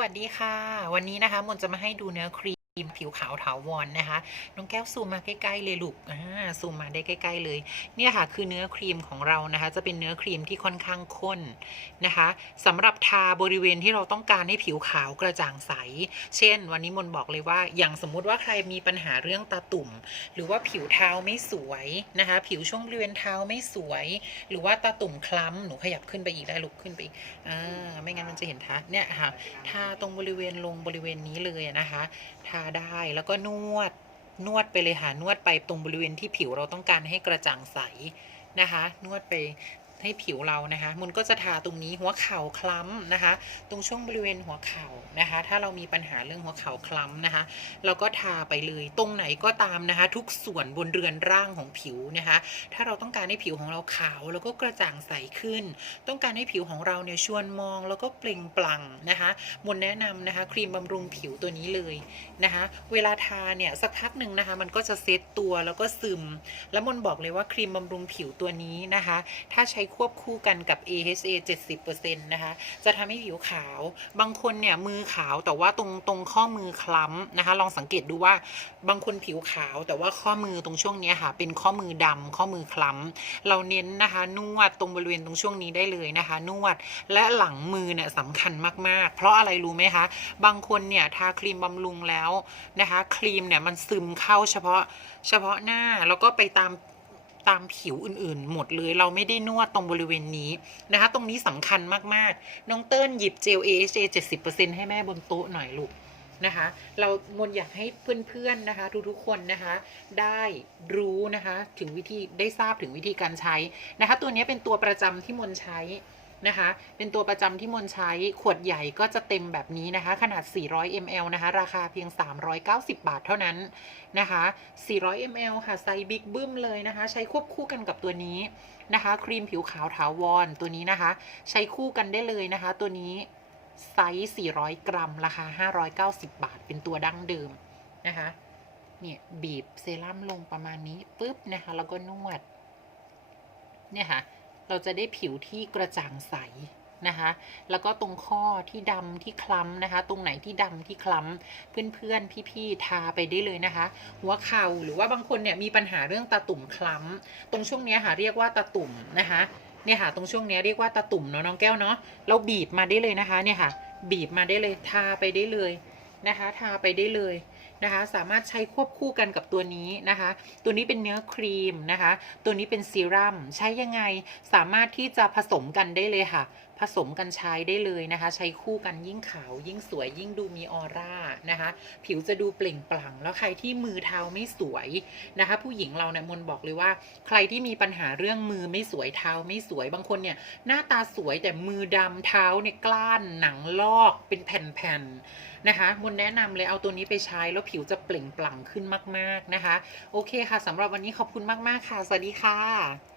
วัสดีค่ะ วันนี้นะคะมนจะมาให้ดูเนื้อครี มผิวขาวถาวรนนะคะ น้องแก้วซูมมาใกล้ๆเลยลูกอ่าซูมมาได้ใกล้ ๆ เลย เนี่ยค่ะคือเนื้อครีมของเรานะคะ จะเป็นเนื้อครีมที่ค่อนข้างข้นนะคะสำหรับทาบริเวณที่เราต้องการให้ผิวขาวกระจ่างใส เช่น วันนี้มนบอกเลยว่า อย่างสมมุติว่าใครมีปัญหาเรื่องตาตุ่ม หรือว่าผิวเท้าไม่สวยนะคะ ผิวช่วงบริเวณเท้าไม่สวย หรือว่าตาตุ่มคล้ำหนูขยับขึ้นไปอีกได้ลูกขึ้นไปอีกอ่าไม่งั้นมันจะเห็นทัดเนี่ยค่ะทาตรงบริเวณลงบริเวณนี้เลยนะคะทาได้ แล้วก็นวดนวดไปเลยค่ะนวดไปตรงบริเวณที่ผิวเราต้องการให้กระจ่างใสนะคะ นวดไป ให้ผิวเรานะคะ มุนก็จะทาตรงนี้หัวเข่าคล้ำนะคะ ตรงช่วงบริเวณหัวเข่านะคะ ถ้าเรามีปัญหาเรื่องหัวเข่าคล้ำนะคะ เราก็ทาไปเลยตรงไหนก็ตามนะคะ ทุกส่วนบนเรือนร่างของผิวนะคะ ถ้าเราต้องการให้ผิวของเราขาวแล้วก็กระจ่างใสขึ้น ต้องการให้ผิวของเราเนี่ยชวนมองแล้วก็เปล่งปลั่งนะคะมุนแนะนำนะคะ ครีมบำรุงผิวตัวนี้เลยนะคะ เวลาทาเนี่ยสักพักหนึ่งนะคะ มันก็จะเซตตัวแล้วก็ซึม แล้วมนบอกเลยว่าครีมบำรุงผิวตัวนี้นะคะ ถ้าใช้ควบคู่กันกับ AHA 70%นะคะ จะทำให้ผิวขาว บางคนเนี่ยมือขาวแต่ว่าตรงตรงข้อมือคล้ำนะคะ ลองสังเกตดูว่าบางคนผิวขาว แต่ว่าข้อมือตรงช่วงนี้ค่ะ เป็นข้อมือดำข้อมือคล้ำเราเน้นนะคะ นวดตรงบริเวณตรงช่วงนี้ได้เลยนะคะ นวดและหลังมือเนี่ยสำคัญมาก ๆ เพราะอะไรรู้ไหมคะ บางคนเนี่ยทาครีมบำรุงแล้วนะคะ ครีมเนี่ยมันซึมเข้าเฉพาะเฉพาะหน้าแล้วก็ไปตาม ตามผิวอื่นๆ หมดเลย เราไม่ได้นวดตรงบริเวณนี้นะคะ ตรงนี้สำคัญมากๆ น้องเติ้ลหยิบเจล AHA 70%ให้แม่บนโต๊ะหน่อยลูกนะคะ เรามนอยากให้เพื่อนๆนะคะ ทุกๆคนนะคะ ได้รู้นะคะ ถึงวิธีได้ทราบถึงวิธีการใช้นะคะ ตัวนี้เป็นตัวประจำที่มนใช้ นะคะ เป็นตัวประจำที่มนใช้ขวดใหญ่ก็จะเต็มแบบนี้นะคะ ขนาด 400 ml นะคะ ราคาเพียง 390 บาทเท่านั้นนะคะ 400 ml ค่ะไซส์บิ๊กบึ้มเลยนะคะ ใช้ควบคู่กันกับตัวนี้นะคะ ครีมผิวขาวถาวรตัวนี้นะคะ ใช้คู่กันได้เลยนะคะ ตัวนี้ไซส์ 400 กรัม ราคา 590 บาท เป็นตัวดั้งเดิมนะคะ เนี่ยบีบเซรั่มลงประมาณนี้ปุ๊บนะคะ แล้วก็นวด เนี่ยค่ะ เราจะได้ผิวที่กระจ่างใสนะคะ แล้วก็ตรงข้อที่ดำที่คล้ำนะคะ ตรงไหนที่ดำที่คล้ำเพื่อนๆพี่ๆทาไปได้เลยนะคะ หัวเข่าหรือว่าบางคนเนี่ยมีปัญหาเรื่องตาตุ่มคล้ำตรงช่วงเนี้ยค่ะเรียกว่าตาตุ่มนะคะเนี่ยค่ะตรงช่วงเนี้ยเรียกว่าตาตุ่มเนาะน้องแก้วเนาะเราบีบมาได้เลยนะคะเนี่ยค่ะ บีบมาได้เลยทาไปได้เลยนะคะ ทาไปได้เลย นะคะสามารถใช้ควบคู่กันกับตัวนี้นะคะ ตัวนี้เป็นเนื้อครีมนะคะ ตัวนี้เป็นซีรั่มใช้ยังไงสามารถที่จะผสมกันได้เลยค่ะ ผสมกันใช้ได้เลยนะคะ ใช้คู่กันยิ่งขาวยิ่งสวยยิ่งดูมีออร่านะคะ ผิวจะดูเปล่งปลั่ง แล้วใครที่มือเท้าไม่สวยนะคะ ผู้หญิงเราเนี่ยมนบอกเลยว่า ใครที่มีปัญหาเรื่องมือไม่สวยเท้าไม่สวยบางคนเนี่ยหน้าตาสวยแต่มือดำเท้าเนี่ยกล้านหนังลอกเป็นแผ่นๆนะคะมนแนะนำเลยเอาตัวนี้ไปใช้แล้วผิวจะเปล่งปลั่งขึ้นมาก ๆนะคะ โอเคค่ะสำหรับวันนี้ขอบคุณมากๆค่ะ สวัสดีค่ะ